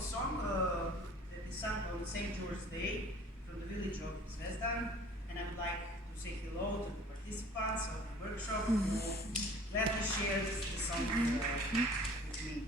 a song that is sung on St. George's Day from the village of Zvezdan, and I would like to say hello to the participants of the workshop who gladly shared the song with me.